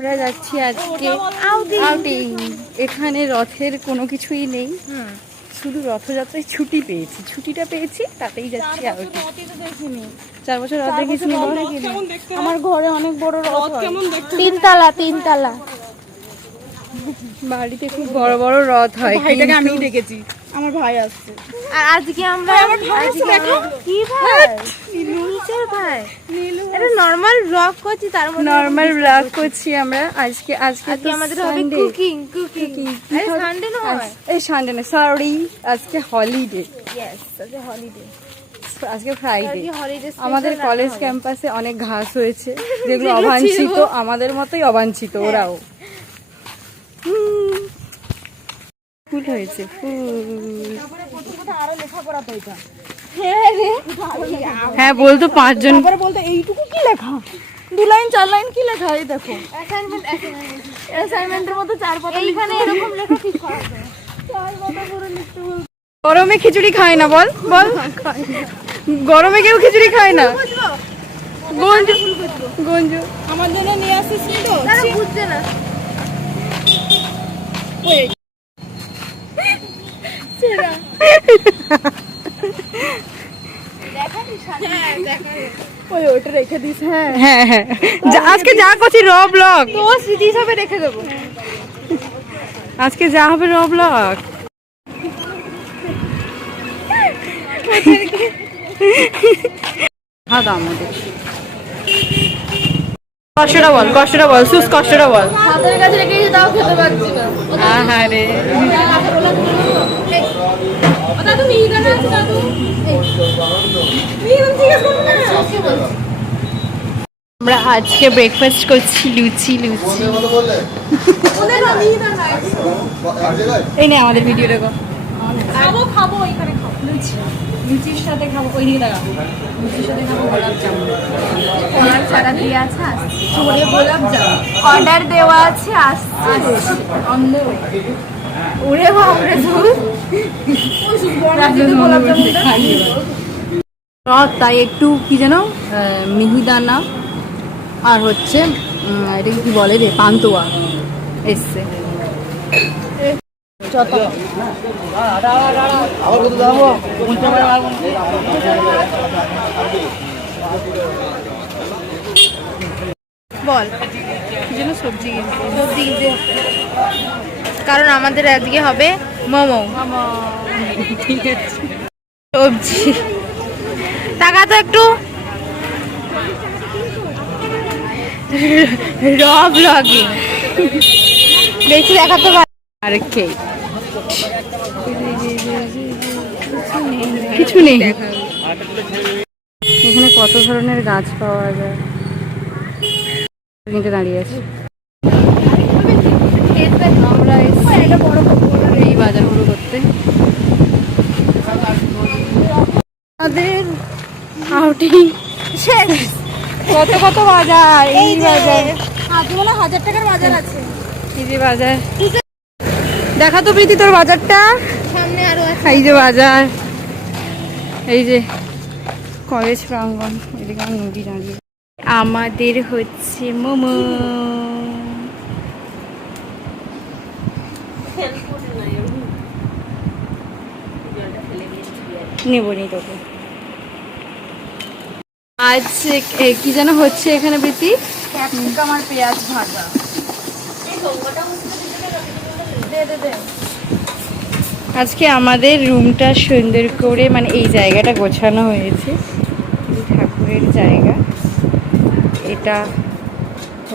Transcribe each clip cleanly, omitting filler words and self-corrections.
আমরা যাচ্ছি আজকে আউটিং। এখানে রথের কোনো কিছুই নেই, শুধু রথযাত্রায় ছুটি পেয়েছি, ছুটিটা পেয়েছি তাতেই যাচ্ছি আউটিং। 4 বছর রথ দেখিসনি? আমার ঘরে অনেক বড় রথ, কেমন দেখতে? 3 তালা। বাড়িতে খুব বড় বড় রথ হয়, ভাইটাকে আমি দেখেছি, আমার ভাই আসছে। আর আজকে আমরা কি ভাই নীলুর ভাই এটা নরমাল ব্লগ করছি, তার মধ্যে নরমাল ব্লগ করছি আমরা। আজকে তো আমাদের হবে কুকিং আরে সানডে নয়, এই সানডে না, সরি, আজকে হলিডে। ইয়েস আজকে হলিডে, আজকে ফ্রাইডে। আজকে হলিডে। আমাদের কলেজ ক্যাম্পাসে অনেক ঘাস হয়েছে যেগুলো অবাঞ্ছিত, আমাদের মতোই অবাঞ্ছিত ওরাও। ফুল হয়েছে, ফুল। হ্যাঁ বলতো 5 জন। বলতে এইটুকু কি লেখা, 2 লাইন 4 লাইন কি লেখা? এই দেখো অ্যাসাইনমেন্টের মতো 4 পাতা এইখানে এরকম লেখা ঠিক করা যায়। 4 পাতা করে লিখতে বল। গরমে খিচুড়ি খায় না, বল বল। গরমে কেউ খিচুড়ি খায় না। গঞ্জু গঞ্জু আমার জন্য নিয়ে আসিস তো? তারা বুঝছে না। ওই ওটা রেখে দিস। হ্যাঁ হ্যাঁ হ্যাঁ, আজকে যা করছি র ব্লগ, তো স্মৃতি হিসাবে রেখে দেবো। আজকে যা হবে র ব্লগ। হ্যাঁ দাম আমাদের কষ্টটা বল, কষ্টটা বল, সুস কষ্টটা বল। হাতের কাছে রেখে তাও খেতে পারছি না। হ্যাঁ রে, দাদু মিহিদানা আছে দাদু, মিহিদানা ঠিক আছে না? আমরা আজকে ব্রেকফাস্ট করছি লুচি। ওদের না মিহিদানা এই নে আমাদের ভিডিও দেখো। খাবো এখানে খাবো লুচির সাথে খাবো, ওই দিকে দেখা, লুচির সাথে খাবো গোলাপ জামুন। অর্ডার ছাড়া দিয়ে আছে, চলে গোলাপ জামুন অর্ডার দেওয়া আছে, আসছে অন্ধ ওরে বাপরে দুধ গোলাপ জামুন। তাই একটু কি যেন মিহিদানা আর হচ্ছে এটা কি বলে রে, পান্তুয়া এসছে। বল কি যেন সবজি কারণ আমাদের আজকে হবে মোমো। ঠিক আছে, সবজি টাকা তো একটু র ব্লগিং বেশি দেখাতে পারে। আর কেক কিছু নেই। এখানে কত ধরনের গাছ পাওয়া যায়, কিনতে দাঁড়িয়ে আছি। আমরা এসেছি এই বাজারগুলো করতে। আমাদের আউটিং শেষ। কত বাজার, এই বাজার মানে 1000 টাকার বাজার আছে। এই যে বাজার, দেখা তো প্রীতি তোর বাজারটা। সামনে আরো আছে, এই যে বাজার, এই যে কলেজ প্রাঙ্গণ, এদিকে আমার নদী দাঁড়িয়ে। আমাদের হচ্ছে মোমো। নেবো নি তোকে। আজ কি যেন হচ্ছে এখানে প্রীতি? ক্যাপসিকাম আর পেঁয়াজ ভাজা। আজকে আমাদের রুমটা সুন্দর করে, মানে এই জায়গাটা গোছানো হয়েছে, ঠাকুরের জায়গা, এটা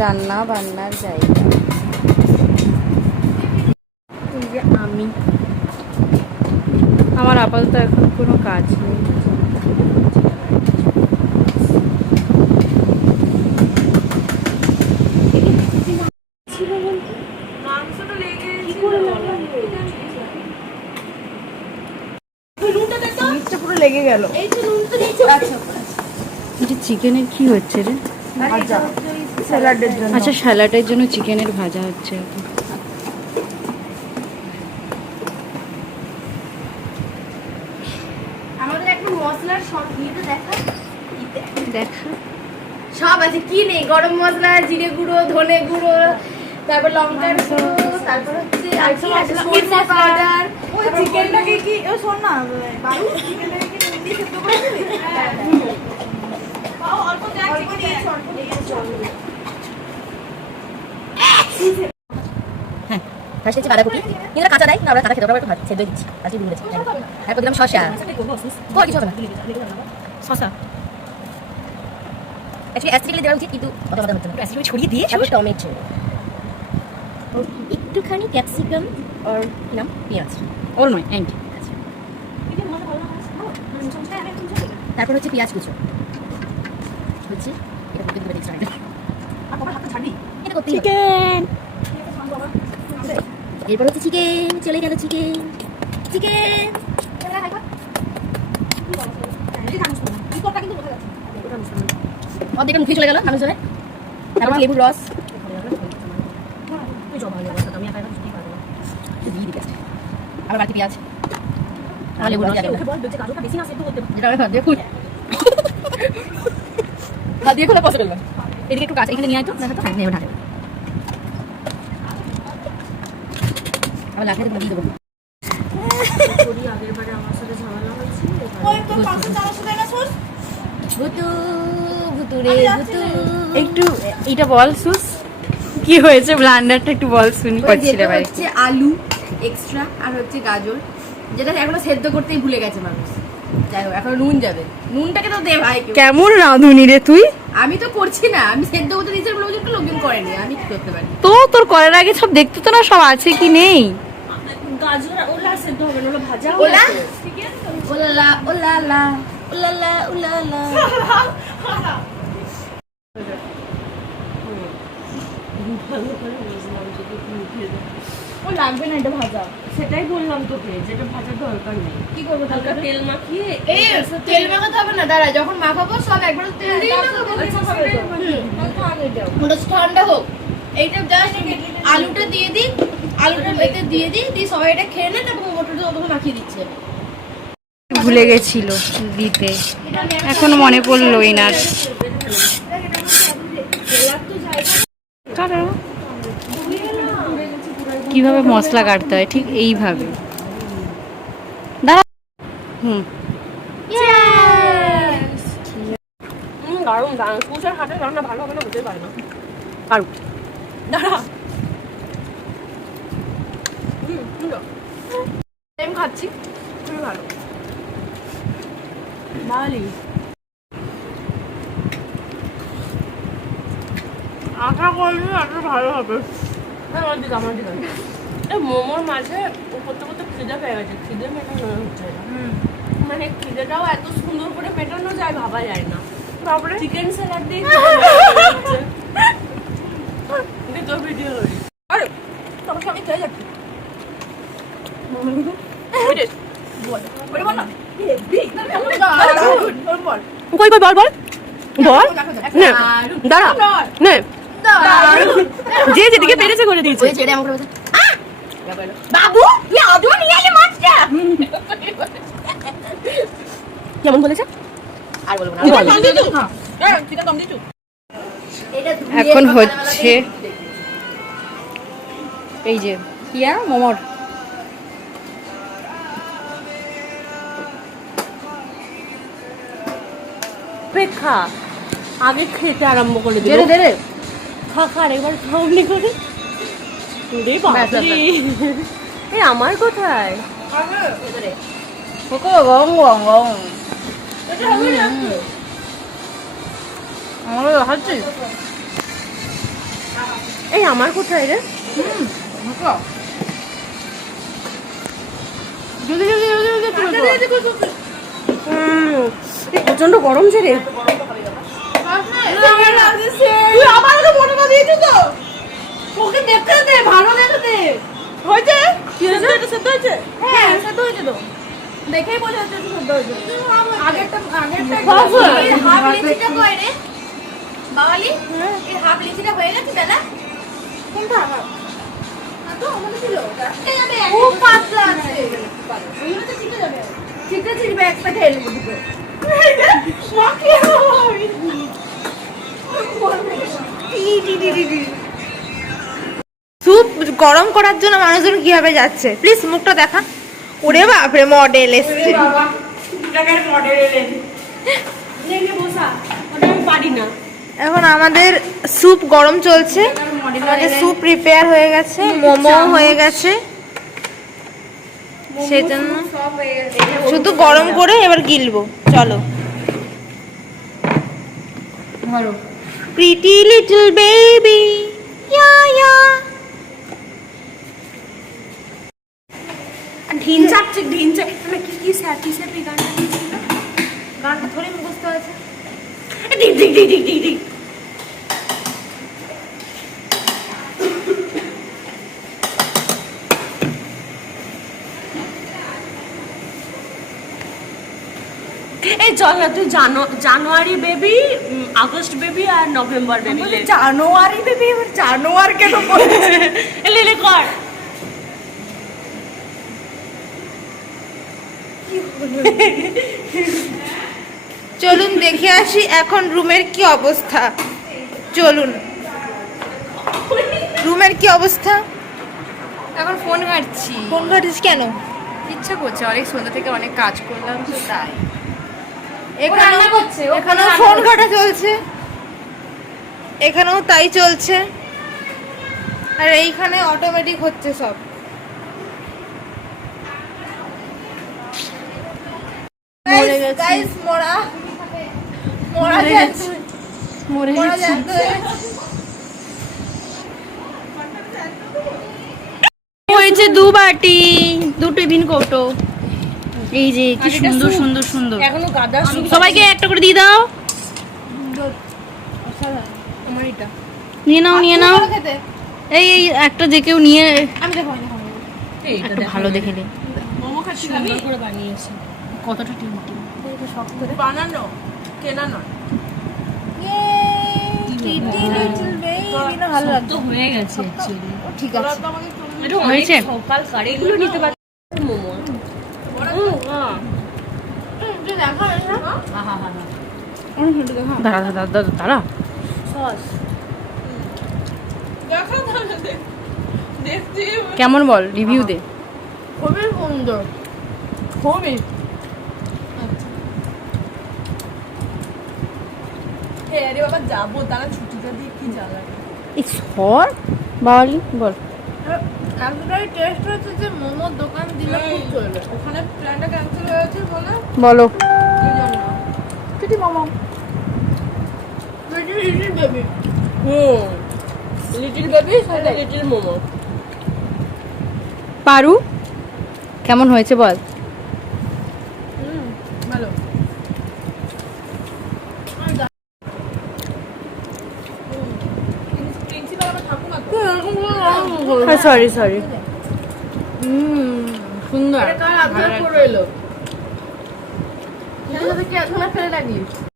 রান্না বান্নার জায়গা। এই যে আমার আপাতত এখন কোনো কাজ নেই। পুরো লেগে গেল। এটা চিকেনের কি হচ্ছে রে? স্যালাডের জন্য। আচ্ছা, স্যালাডের জন্য চিকেনের ভাজা হচ্ছে এখন। আমাদের একটু মশলার শর্ট ভিডিও দেখা দেখা সব আছে, কি নেই? গরম মশলা, জিরে গুঁড়ো, ধনে গুঁড়ো, তারপর লঙ্কার গুঁড়ো, তারপর হচ্ছে সরষে পাউডার। ওই চিকেনটাকে কি ও শোন না বাবু, চিকেনটাকে কি নুন দিয়ে সেদ্ধ করেছিলি? অল্প দেখ, অল্প দিয়েছি, অল্প দিয়েছি। ফার্স্ট হচ্ছে বাঁধাকপি, কিন্তু কাঁচা দেয় না, আমরা কাঁচা খেতে পারবো, একটু সেদ্ধ দিচ্ছি আজকে ভুলে গেছি। তারপর দিলাম শসা, কোনো কিছু হবে না, শসা অ্যাকচুয়ালি অ্যাসিডলি দেওয়া উচিত, কিন্তু অত কথা হচ্ছে না, অ্যাসিড ছড়িয়ে দিয়ে তারপর টমেটো, একটুখানি ক্যাপসিকাম আর নাম পেঁয়াজ, ওর নয় এন্ড। তারপর হচ্ছে পেঁয়াজ কুচো হচ্ছে, এটা করতে দিতে দিচ্ছি এটা করতে চিকেন এরপর হচ্ছে চিকেন, চলে গেল চিকেন, চিকেন অর্ধেকটা মুখে চলে গেল মানুষ ধরে। তারপর লেবুর রস, আবার বাড়তি পেঁয়াজ, আর লেবুর রস, যেটা দেখুন হাত দিয়ে খোলা পছন্দ। এদিকে একটু কাঁচা এখানে নিয়ে আয় তো, দেখো তো, হ্যাঁ নেবে ঢাকে, আবার লাঠি দিয়ে দেবো। ওই তো 500-400 টাকা সুস। ভুতু ভুতুরে ভুতু। একটু এটা বল সুস, কি হয়েছে ব্লান্ডারটা একটু বল শুনি। করছিলে ভাই হচ্ছে আলু এক্সট্রা আর হচ্ছে গাজর, যেটা এখনো সেদ্ধ করতেই ভুলে গেছে মানুষ। যাই হোক, এখন নুন যাবে, নুনটাকে তো দে ভাই কেউ। কেমন রাঁধুনি রে তুই? আমি তো করছি না, আমি সেদ্ধ করতে দিয়েছি বলে একটু লোকজন করেনি, আমি কি করতে পারি? তো তোর করার আগে সব দেখতে তো না সব আছে কি নেই। ওলা ওলালা ওলালা ওলালা ওলালা। ও লাগবে না এটা ভাজা। সেটাই বললাম তোকে, যেটা ভাজার দরকার নেই। কি করবো হালকা তেল মাখিয়ে এই তেল মাখাতে হবে না, দাঁড়া, যখন মাখাবো সব একবার তেল দিয়ে মাখাবো। ওটা ঠান্ডা হোক, এইটা জাস্ট আলুটা দিয়ে দিই, আলুটা এতে দিয়ে দিই, দিয়ে সবাই এটা খেয়ে নেয়, তারপর মটরটা ততক্ষণ মাখিয়ে দিচ্ছে। ভুলে গেছিল দিতে, এখন মনে পড়লো এনার। কিভাবে মশলা কাটতে হয় ঠিক এইভাবে। দাঁড়া, হুম দারুণ দারুণ। কুচার হাতে রান্না ভালো হবে না বুঝতে পারে না। পারু দাঁড়া, আমি খাচ্ছি, খুবই ভালো। বাঙালি আশা করলি এত ভালো হবে। আমার দিকে এই মোমোর মাঝে করতে করতে খিদে পেয়ে গেছে, খিদে মেটানো হচ্ছে না। মানে খিদেটাও এত সুন্দর করে মেটানো যায় ভাবা যায় না। তারপরে চিকেন স্যালাড দিয়ে তো ভিডিও করি, আরে তোমাকে আমি খেয়ে যাচ্ছি। কই কই বল বল বল, নে দাঁড়া, নে যে যেদিকে পেরেছে করে দিয়েছে। ওই ছেড়ে আমাকে বলছে, বাবু তুই আদৌ নিয়ে এলে মাছটা। কেমন বলেছে? আর বলবো না, এখন হচ্ছে এই যে ইয়া মোমোর অপেক্ষা, আগে খেতে আরম্ভ করে দিল। দে রে খা খা, এবার খাওনি করে রে বাবারে। এই আমার কোথায়? কোকো গং গং গং আমার হাঁচি। এই আমার কোথায় রে? জলদি জলদি জলদি জলদি প্রচন্ড গরম যে রে। তুই আবার তো মনে দিয়েছিস তো। ওকে দেখতে দে, ভালো দেখতে দে। হয়েছে? কি হয়েছে? এটা সেদ্ধ হয়েছে? হ্যাঁ, সেদ্ধ হয়েছে তো। দেখেই বোঝা যাচ্ছে এটা সেদ্ধ হয়েছে। আগেরটা এই হাফ লিচিটা কই রে বাওয়ালি? এই হাফ লিচিটা হয়ে গেছে দাদা? কোনটা? তো ওখানে ছিল, এই যাবে খুব পাতলা আছে। ওইগুলো তো ঠিক যাবে। চিটে চিটবে একটা খেয়ে নেবো দুটো। মাখিয়ে স্যুপ গরম করার জন্য মানুষজন কিভাবে যাচ্ছে প্লিজ মুখটা দেখা। ওরে বাপরে মডেল এসছে। পারি না। এখন আমাদের স্যুপ গরম চলছে, আমাদের স্যুপ প্রিপেয়ার হয়ে গেছে, মোমো হয়ে গেছে, সেজন্য শুধু গরম করে এবার গিলবো। চলো ধরো প্রিটি লিটল বেবি ইয়া ইয়া। ঢিন চাপছে ঢিন চাপ মানে কি স্যাপি স্যাপি গানটা ছিল গানটা ধরে মুখস্থ আছে। ডিক ডিক ডিক ডিক ডিক ডিক এই চল না তুই জানুয়ারি বেবি, আগস্ট বেবি আর নভেম্বর বেবি। জানুয়ারি বেবি এবার জানুয়ার কেন এলে কর। চলুন দেখে আসি এখন রুমের কি অবস্থা। চলুন রুমের কি অবস্থা। এখন ফোন ঘাটছি, ফোন ঘাটিস কেন? ইচ্ছা করছে, অনেক সন্ধ্যা থেকে অনেক কাজ করলাম তো তাই। এখানেও ফোন ঘাটা চলছে, এখানেও তাই চলছে, আর এইখানে অটোমেটিক হচ্ছে সব। মরে গেছি। Guys, মরা মরে যাচ্ছে, মরে মরা গেছি। যাচ্ছে। হয়েছে 2 বাটি 2 টিফিন কৌটো। এই যে কি সুন্দর সুন্দর সুন্দর, এখনো গাদা সবাইকে একটা করে দিয়ে দাও। আমার এটা নিয়ে নাও নিয়ে নাও। খেতে এই এই একটা যে কেউ নিয়ে আমি দেখো আমি দেখো। একটা ভালো দেখে নে। মোমো খাচ্ছি সুন্দর করে বানিয়েছে। কতটা টিমটি বানানো কেনা নয়। ভালো লাগছে। তো হয়ে গেছে অ্যাকচুয়ালি। ঠিক আছে এটা হয়েছে? অনেক সকাল কার এগুলো নিতে পারছি মোমো। দাঁড়া দাঁড়া দাঁড়া দাঁড়া। কেমন বল, রিভিউ দে। খুবই সুন্দর, খুবই আরে বাবা যাবো, তারা ছুটিটা দিয়ে কি জ্বালা। এই সর বাওয়ালি বল। এতটাই টেস্ট হচ্ছে যে মোমোর দোকান দিলে খুব চলবে। ওখানে প্ল্যানটা ক্যান্সেল হয়েছে বলে বলো। চিটি momo little baby. Little baby সাথে লিটল মোমো। পারু কেমন হয়েছে বল। ভালো। Sorry sorry. সুন্দর। কার আবদার করে এলো? কি এত ফেলে রাখলি?